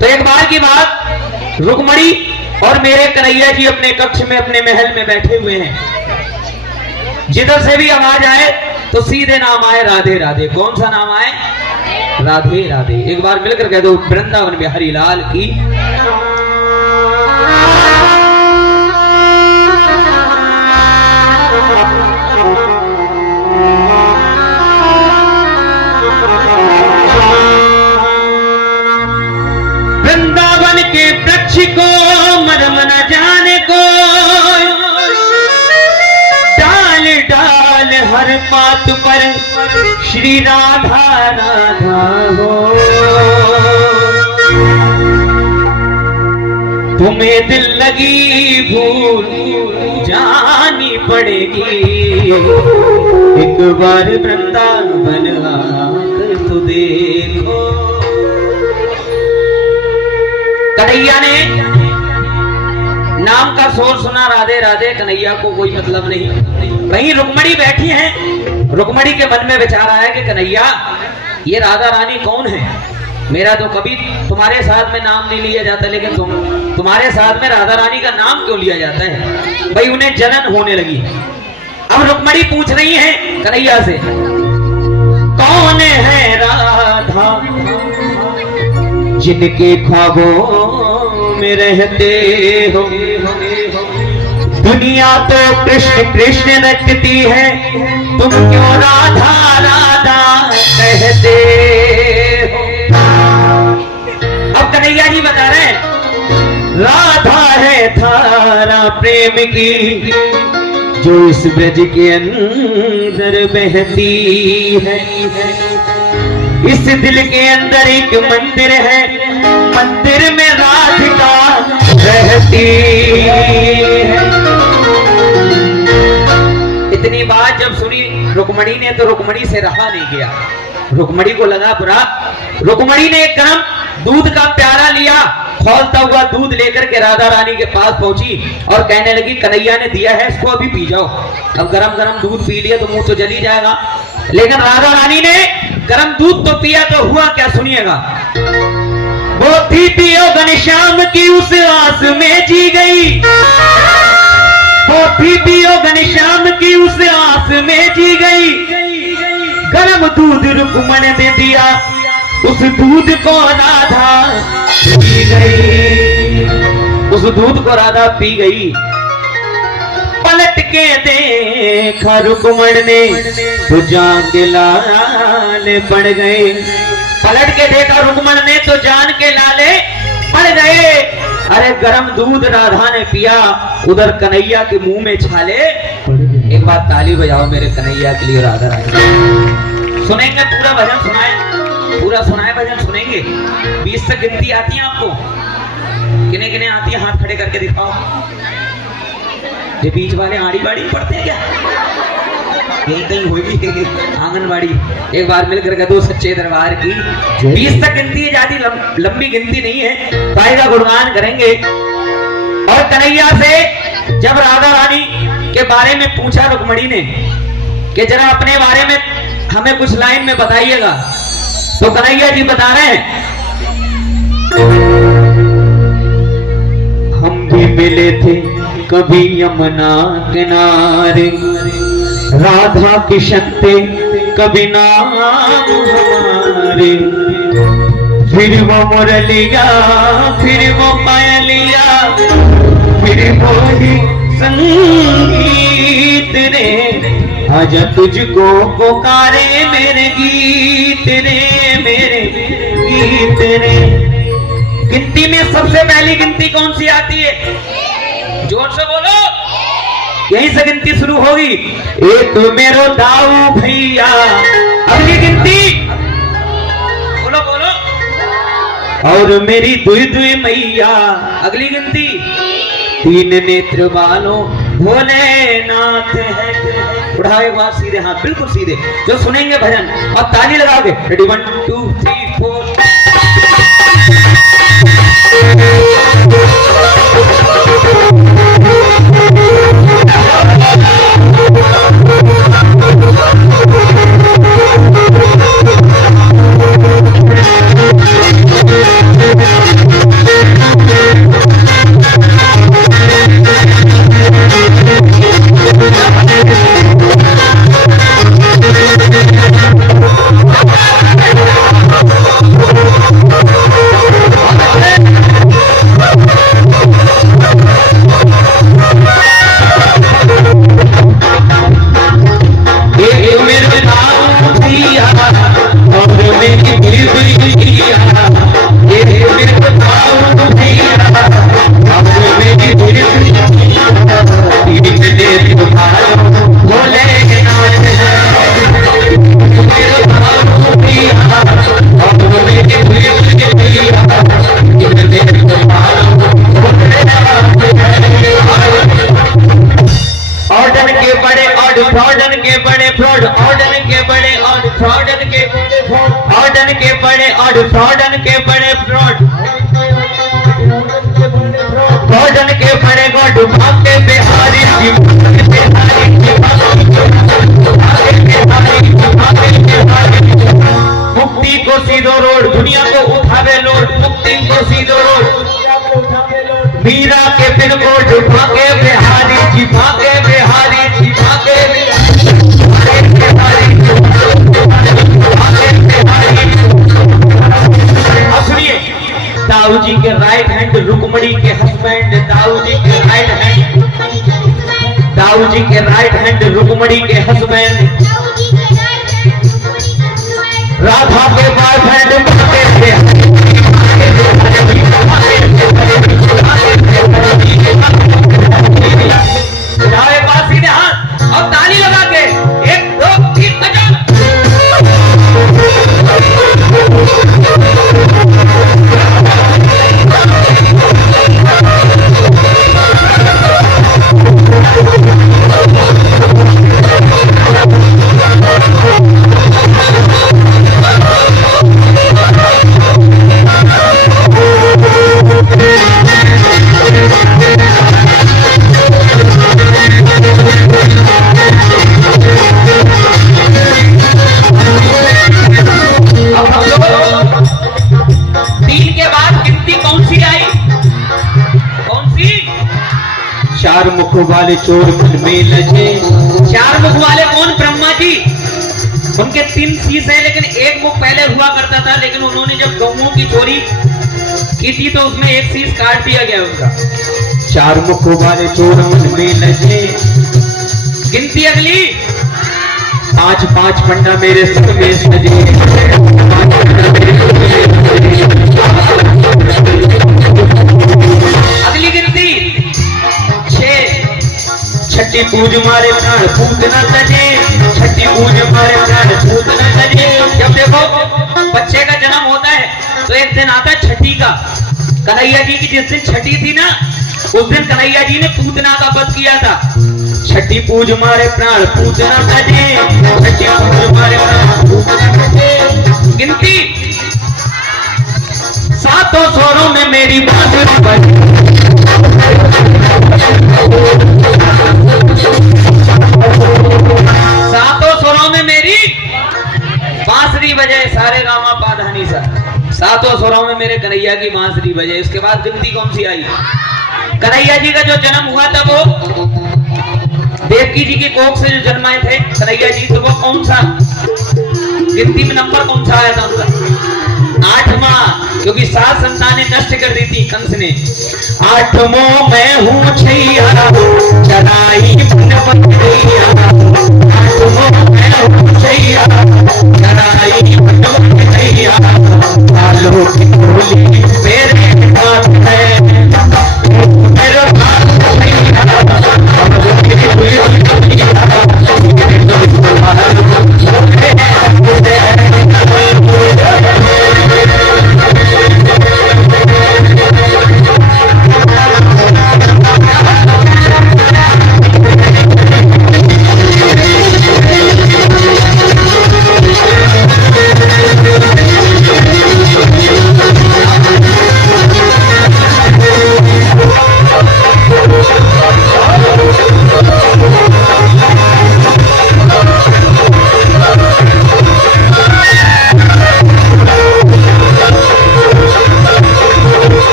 तो एक बार की बात, रुक्मणी और मेरे कन्हैया जी अपने कक्ष में अपने महल में बैठे हुए हैं। जिधर से भी आवाज आए तो सीधे नाम आए राधे राधे। कौन सा नाम आए? राधे राधे। एक बार मिलकर कह दो वृंदावन बिहारी लाल की। वृंदावन के वृक्ष को मरम न जाने को, डाल डाल हर पात पर श्री राधा राधा हो। तुम्हें दिल लगी भूल जानी पड़ेगी, एक बार वृंदावन आकर तो देखो। कन्हैया ने नाम का शोर सुना, राधे राधे। कन्हैया को कोई मतलब नहीं। वहीं रुक्मणी बैठी हैं। रुक्मणी के मन में विचार आया कि कन्हैया, ये राधा रानी कौन है? मेरा तो कभी तुम्हारे साथ में नाम नहीं लिया जाता, लेकिन तुम्हारे साथ में राधा रानी का नाम क्यों लिया जाता है? भाई उन्हें जलन होने लगी। अब रुक्मणी पूछ रही है कन्हैया से, कौन है राधा जिनके ख्वाबों में रहते हो? दुनिया तो कृष्ण कृष्ण रखती है, तुम क्यों राधा राधा कहते हो? अब कन्हैया जी बता रहे हैं, राधा है धारा प्रेम की जो इस ब्रज के अंदर बहती है। इस दिल के अंदर एक मंदिर है, मंदिर में राधिका रहती है। इतनी बात जब सुनी रुक्मणी ने तो रुक्मणी से रहा नहीं गया। रुक्मणी को लगा बुरा। रुक्मणी ने एक गर्म दूध का प्याला लिया, खौलता हुआ दूध लेकर के राधा रानी के पास पहुंची और कहने लगी, कन्हैया ने दिया है, इसको अभी पी जाओ। अब गरम गरम दूध पी लिया तो मुंह तो जल ही जाएगा। लेकिन राधा रानी ने गरम दूध तो पिया, तो हुआ क्या सुनिएगा। वो थी पियो घनश्याम की उस आस में जी गई, वो थी पियो घनश्याम की उस आस में जी गई। गरम दूध रुक्मण ने दिया, उस दूध को राधा पी गई। उस दूध को राधा पी गई। पलट के देखा रुक्मण ने तो जान के लाले पड़ गए। पलट के देखा रुक्मण ने तो जान के लाले पड़ गए। अरे गरम दूध राधा ने पिया, उधर कन्हैया के मुंह में छाले। एक बात ताली बजाओ मेरे कन्हैया के लिए, राधा रानी। सुनेंगे पूरा भजन? सुनाए पूरा, सुनाए भजन सुनेंगे। 20 तक गिनती आती है आपको? किने किने आती है? हाथ खड़े करके दिखाओ। ये बीच वाले आड़ी बाड़ी पढ़ते हैं क्या? यही कहीं होगी आंगनबाड़ी। एक बार मिलकर कह दो सच्चे दरबार की। 20 तक गिनती है, ज्यादा लंबी गिनती नहीं है। भाई का गुणगान करेंगे। और कन्हैया से जब राधा रानी के बारे में पूछा रुक्मणी ने कि जरा अपने बारे में हमें कुछ लाइन में बताइएगा, तो कन्हैया जी बता रहे हैं, हम भी मिले थे कभी यमुना किनारे, राधा किशन थे कभी नाम हमारे। फिर वो मुरलिया, फिर वो पायलिया, फिर वो ही संगीत रे, आजा तुझको पुकारे मेरे गीत रे, मेरे गीत रे। गिनती में सबसे पहली गिनती कौन सी आती है? जोर से बोलो, यहीं से गिनती शुरू होगी। एक मेरो दाऊ भैया। अगली गिनती बोलो बोलो। और मेरी दुई दुई मैया। अगली गिनती, तीन नेत्र वालों भोलेनाथ है। उठाओ एक बार सीधे हाथ, बिल्कुल सीधे, जो सुनेंगे भजन। और ताली लगाओगे। रेडी 1 2 3 4। भोजन के बड़े गोड भागे बिहारी जी भागे बिहारी जी भागे बिहारी। मुक्ति को सीधो रोड दुनिया को उठावे लोड, मुक्ति को सीधो रोड मीरा के पिन कोड भागे बिहारी जी भागे बिहारी जी भागे बिहारी। अब सुनिए, दाऊ जी के राइट हैंड रुक्मणी के हस्बैंड, दाऊ जी के राइट हैंड, दाऊ जी के राइट हैंड रुक्मणी के हस्बैंड, राधा के बॉयफ्रेंड सीधे हाथ और ताली लगा के 1 2 3 बजा। चार मुख वाले चोर में लजे। चार मुख वाले कौन? ब्रह्मा जी। उनके 3 शीश हैं, लेकिन एक मुख पहले हुआ करता था, लेकिन उन्होंने जब गौओं की चोरी की थी तो उसमें एक शीश काट दिया गया उनका। चार मुख वाले चोर में लजे। गिनती अगली 5-5 पंडा मेरे संग में सजे। 5 पंडा मेरे संग में सजे। अगली गिनती 6। छठी पूज मारे प्राण पूत न तजे। छठी पूज मारे प्राण पूत न तजे। जब देखो बच्चे का जन्म होता है तो एक दिन आता है छठी का। कन्हैया जी की जिस दिन छठी थी ना, उस दिन कन्हैया जी ने पूतना का वध किया था। छठी पूज मारे प्राण पूत न तजे। छठी पूज मारे प्राण पूत न तजे। गिनती 7 स्वरों में मेरी बांसुरी बजी। 7 स्वरों में मेरी बांसुरी बजे। सारे गामा पाधानी सा 7 स्वरों में मेरे कन्हैया की बांसुरी बजे। उसके बाद गिनती कौन सी आई? कन्हैया जी का जो जन्म हुआ था वो देवकी जी की कोख से जो जन्माए थे कन्हैया जी, तो वो कौन सा गिनती में नंबर कौन सा आया था उनका? 8वां, क्योंकि 7 संतानें नष्ट कर दी थी कंस ने। 8वां मैं हूँ छैया चराई मन बंधैया। 8वां मैं हूँ छैया चराई मन बंधैया। आलो की टोली मेरे हाथ है, मेरे हाथ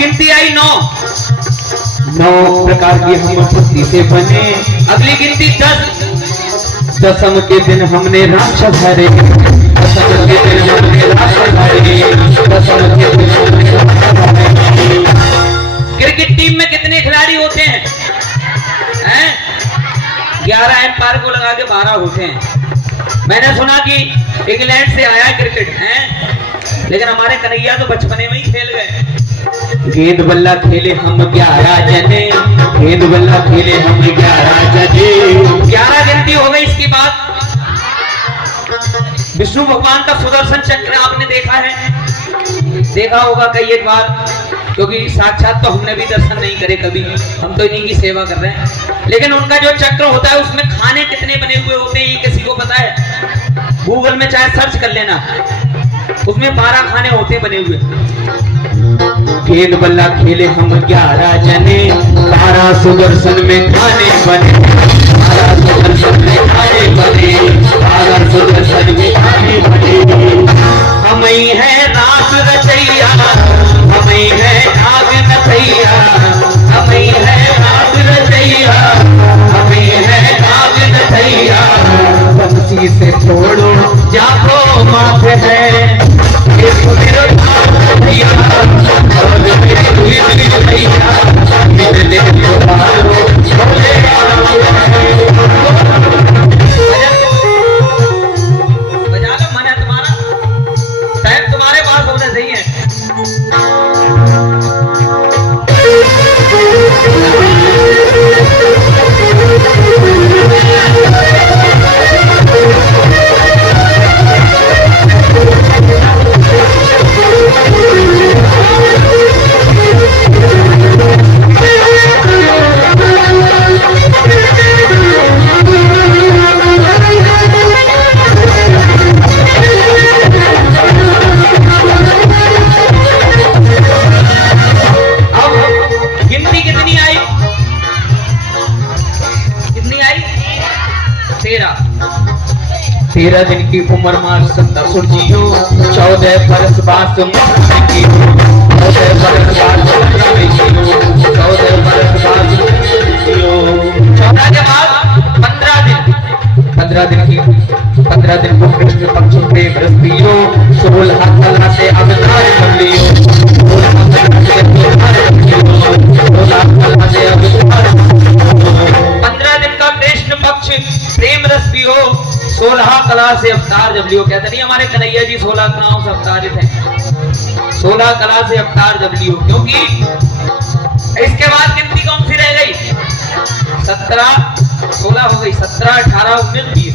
गिनती आई 9 प्रकार की हम पत्नी से बने। अगली गिनती 10। दसम के दिन हमने राक्षस हरे। दसम के दिन हमने राक्षस हरे। दसम के दिन हमने राक्षस हरे। क्रिकेट टीम में कितने खिलाड़ी होते हैं? 11 एम्पायर को लगा के 12 होते हैं। मैंने सुना कि इंग्लैंड से आया क्रिकेट है, लेकिन हमारे कन्हैया तो बचपने में ही खेल गए। गेंद बल्ला खेले हम 11 जने। गेंद बल्ला खेले हम 11 जने। 11 गिनती हो गई। इसके बाद विष्णु भगवान का सुदर्शन चक्र आपने देखा है। देखा होगा कई एक बार, क्योंकि साक्षात तो हमने भी दर्शन नहीं करे कभी, हम तो इन्हीं की सेवा कर रहे हैं, लेकिन उनका जो चक्र होता है उसमें खाने कितने बने हुए होते हैं ये किसी को पता है? गूगल में चाहे सर्च कर लेना, उसमें 12 खाने होते बने हुए। खेल बल्ला खेले हम 11 जने, 12 सुदर्शन में खाने बने, 12 सुदर्शन में खाने बने, 12 सुदर्शन में खाने बने। हम ही है रात रचैया, हम ही है आग नचैया, हम ही है रात रचैया, हम ही है आग नचैया। बंसी से छोड़ो जागो माफ है, ये मेरा भैया और मेरी भैया मेरे ले लो मारो बोले बजा लो। मन है तुम्हारा, टाइम तुम्हारे पास होना चाहिए। तेरह दिन की उम्र मार संता सुरजियो, 14 बरस बाद 14 बरस बाद 14 बरस बाद 14 के बाद 15 दिन को कृष्ण पक्ष प्रेम रस पियो, 16 कला से अवतार कर लियो, 15 दिन का कृष्ण पक्ष प्रेम रस पियो, 16 कला से अवतार जब लियो। कहते नहीं हमारे कन्हैया जी 16 कलाओं से अवतारित हैं, 16 कला से अवतार जब लियो, क्योंकि इसके बाद गिनती कौन सी रह गई? 17 16 हो गई, 17 18 19 20।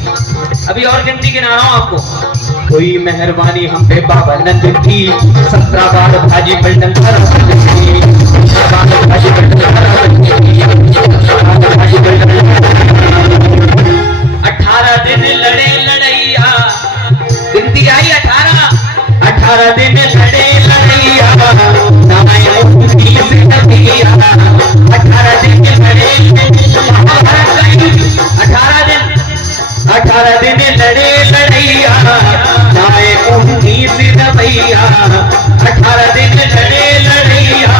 अभी और गिनती गिना रहा हूं आपको। कोई मेहरबानी हम पे बाबा नंद की, 17 बार भाजी पलटन भाजी पलटन 18 दिन लड़े लड़ैया, गिनती आई 18 दिन लड़े लड़ैया, 18 दिन लड़े 18 दिन लड़े लड़ैया, नाए 19 रवैया, 18 दिन लड़े लड़ैया,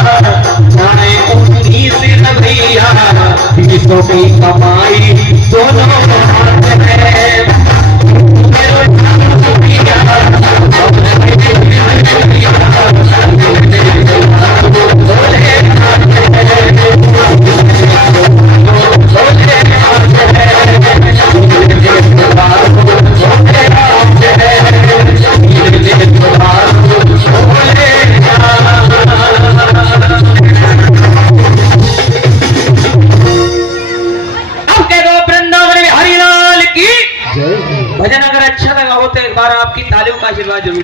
नाए 19 रवैया। 20 की कमाई दोनों हाथ है,